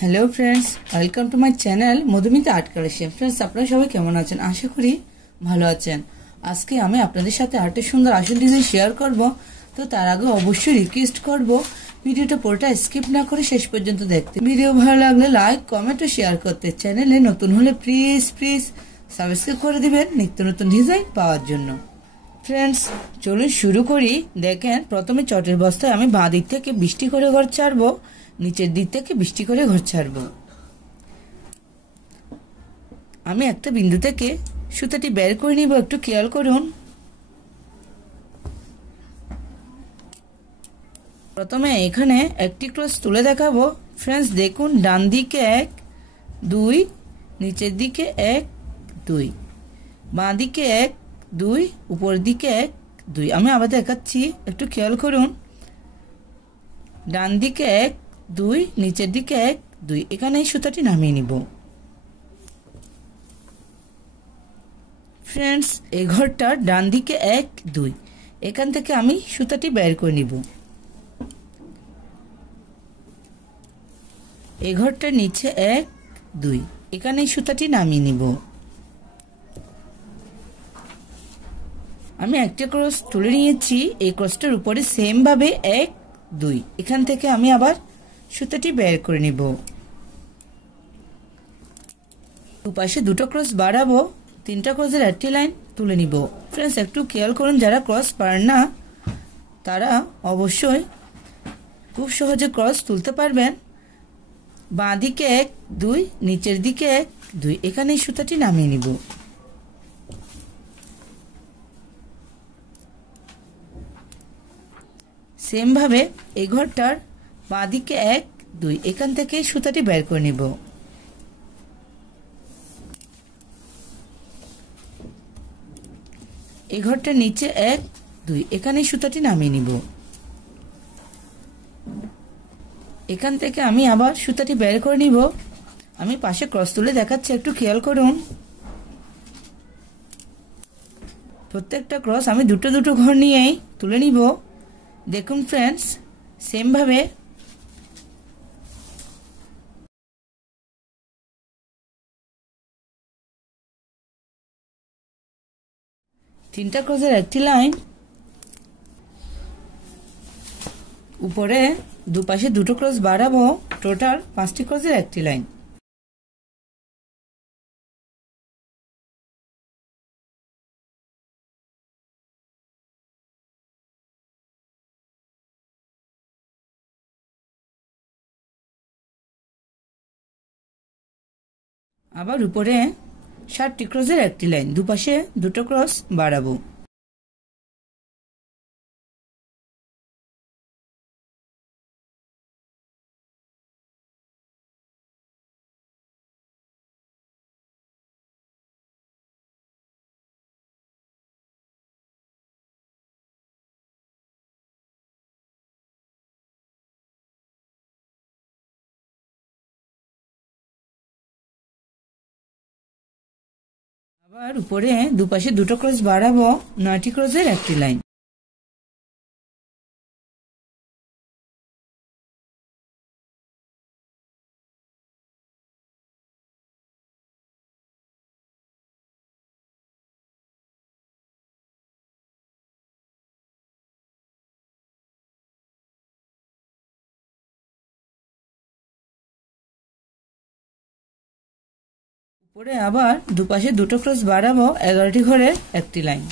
Hello friends, welcome to my channel Madhumita art collection. Friends, আপনারা সবাই কেমন আছেন? আশা করি ভালো আছেন। আজকে আমি আপনাদের সাথে আর্টের সুন্দর আসল ডিজাইন শেয়ার করব। তো তার আগে অবশ্যই রিকোয়েস্ট করব ভিডিওটা পুরোটা স্কিপ না করে শেষ পর্যন্ত দেখতে। ভিডিও ভালো লাগলে লাইক, কমেন্ট ও শেয়ার করতে। চ্যানেলে নতুন হলে প্লিজ সাবস্ক্রাইব করে দিবেন নিত্য নতুন ডিজাইন পাওয়ার জন্য। ফ্রেন্ডস, চলুন শুরু করি। দেখেন, প্রথমে চটের বস্তায় আমি বাঁ দিক থেকে 20টি করে ঘর ছাড়বো, নিচের দিক থেকে 20টি করে ঘর ছাড়বো। আমি একটা বিন্দু থেকে সুতাটি বের করে নিব, একটু খেয়াল করুন। প্রথমে এখানে একটি ক্রস তুলে দেখাবো। ফ্রেন্ডস দেখুন, ডান দিকে 1 2, নিচের দিকে 1 2, বাঁ দিকে 1 2, উপরের দিকে 1 2। আমি আবার দেখাচ্ছি, একটু খেয়াল করুন। ডান দিকে 1 2, নিচের দিকে 1 2। এখানে এই সুতাটি নামিয়ে নিব। ফ্রেন্ডস, এই ঘরটার ডান দিকে 1 2, এখান থেকে আমি সুতাটি বের করে নিব। এই ঘরটার নিচে 1 2, এখানে এই সুতাটি নামিয়ে নিব। আমি একটা ক্রস তুলে নিয়েছি। এই ক্রসটার উপরে সেম ভাবে 1 2, এখান থেকে আমি আবার সুতাটি বের করে নিব। দুপাশে দুটো ক্রস বাড়াবো, 3টা ক্রসের একটি লাইন তুলে নিব। ফ্রেন্ডস, একটু খেয়াল করুন, যারা ক্রস পারেন না তারা অবশ্যই খুব সহজে ক্রস তুলতে পারবেন। বাঁ দিকে 1 2, নিচের দিকে 1 2, এখানে এই সুতাটি নামিয়ে নিব। সেম ভাবে এই ঘরটার বাঁ দিকে 1 2, এখান থেকে সুতাটি বের করে নিব। এই ঘরটার নিচে 1 2, এখানে সুতাটি নামিয়ে নিব। এখান থেকে আমি আবার সুতাটি বের করে নিব। আমি পাশে ক্রস তুলে দেখাচ্ছি, একটু খেয়াল করুন। প্রত্যেকটা ক্রস আমি দুটো দুটো ঘর নিয়েই তুলে নিব। দেখুন ফ্রেন্ডস, সেম ভাবে তিনটা ক্রসের একটি লাইন, উপরে দুপাশে দুটো ক্রস বাড়াবো, টোটাল 5টি ক্রসের একটি লাইন। আবার উপরে 7টি ক্রসের একটি লাইন, দুপাশে দুটো ক্রস বাড়াবো। আবার উপরে দুপাশে দুটো ক্রস বাড়াবো, 9টি ক্রসের একটি লাইন। উপরে আবার দুপাশে দুটো ক্রস বাড়াবো, 11টি ঘরের একটি লাইন।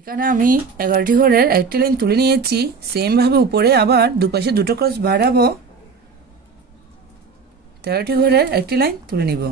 এখানে আমি 11টি ঘরের একটি লাইন তুলে নিয়েছি। সেম ভাবে উপরে আবার দুপাশে দুটো ক্রস বাড়াবো, 13টি ঘরের একটি লাইন তুলে নিব।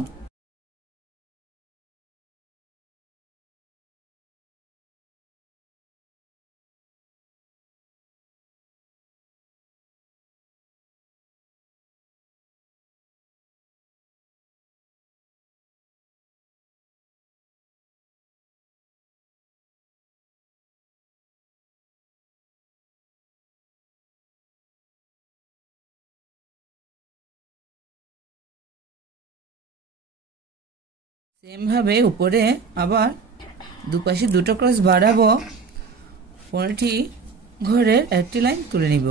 সেম ভাবে উপরে আবার দুপাশে দুটো ক্রস বাড়াবো, 15টি ঘরের একটি লাইন তুলে নিব।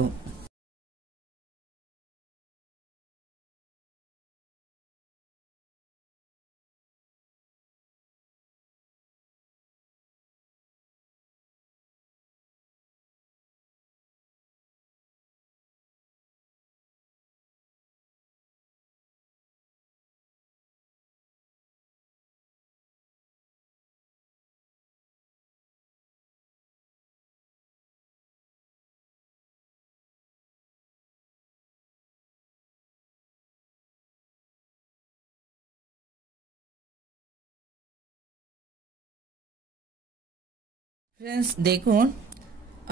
ফ্রেন্ডস দেখুন,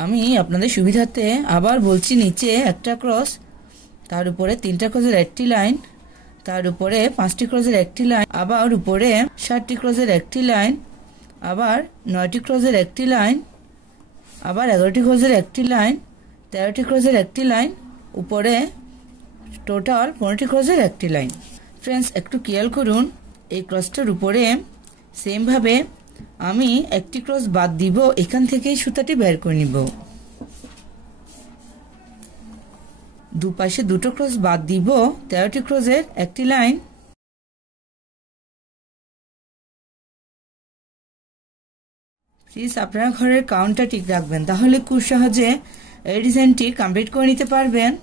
আমি আপনাদের সুবিধার্থে আবার বলছি, নিচে একটা ক্রস, তার উপরে 3টা ক্রসের একটি লাইন, তার উপরে 5টি ক্রসের একটি লাইন, আবার উপরে 7টি ক্রসের একটি লাইন, আবার 9টি ক্রসের একটি লাইন, আবার 11টি ক্রসের একটি লাইন, 13টি ক্রসের একটি লাইন, উপরে টোটাল 15টি ক্রসের একটি লাইন। ফ্রেন্ডস একটু খেয়াল করুন, এই ক্রসটার উপরে সেমভাবে আমি একটি ক্রস বাদ দিব, এখান থেকেই সুতাটি বের করে নিব। দুপাশে দুটো ক্রস বাদ দিব, 13টি ক্রসের একটি লাইন, প্লিজ আপনারা ঘরের কাউন্টটা ঠিক রাখবেন, তাহলে খুব সহজে এই ডিজাইনটি কমপ্লিট করে নিতে পারবেন।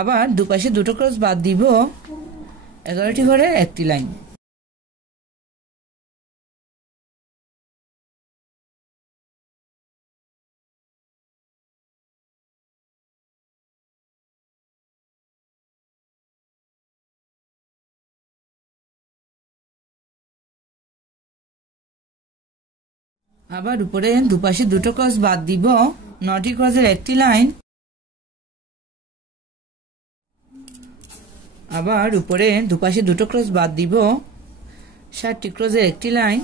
আবার দুপাশে দুটো ক্রস বাদ দিব, 11টি ঘরের একটি লাইন। আবার উপরে দুপাশে দুটো ক্রস বাদ দিব, 9টি ক্রসের একটি লাইন, আবার উপরে দুপাশে দুটো ক্রস বাদ দিব, 7টি ক্রসের একটি লাইন,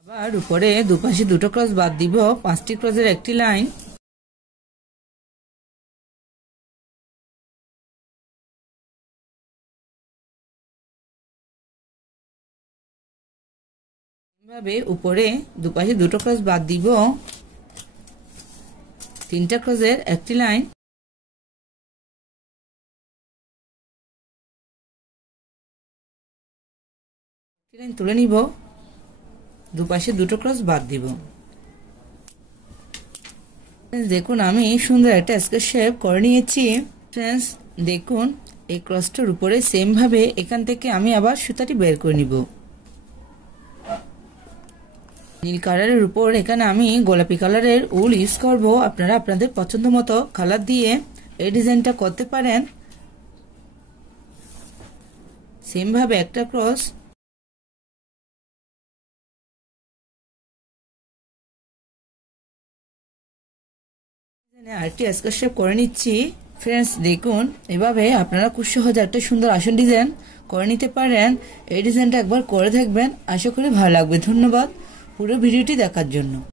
আবার উপরে দুপাশে দুটো ক্রস বাদ দিব, 5টি ক্রসের একটি লাইন, এভাবে উপরে দুপাশে দুটো ক্রস বাদ দিব, 3টা ক্রসের একটি লাইন, তুলে নিব, দুপাশে দুটো ক্রস বাদ দিব। দেখুন আমি সুন্দর একটা স্কোয়ার শেপ করে নিয়েছি। ফ্রেন্ডস দেখুন, এই ক্রসটার উপরে সেম ভাবে এখান থেকে আমি আবার সুতাটি বের করে নিব। নীল কালারের উপর এখানে আমি গোলাপি কালারের উল ইউজ করব। আপনারা আপনাদের পছন্দ মতো কালার দিয়ে এই ডিজাইনটা করতে পারেন। সেম ভাবে একটা ক্রস আরেকটি স্কোয়ার শেপ করে নিচ্ছি। ফ্রেন্ডস দেখুন, এভাবে আপনারা খুব সহজে একটা সুন্দর আসন ডিজাইন করে নিতে পারেন। এই ডিজাইনটা একবার করে দেখবেন, আশা করি ভালো লাগবে। ধন্যবাদ পুরো ভিডিওটি দেখার জন্য।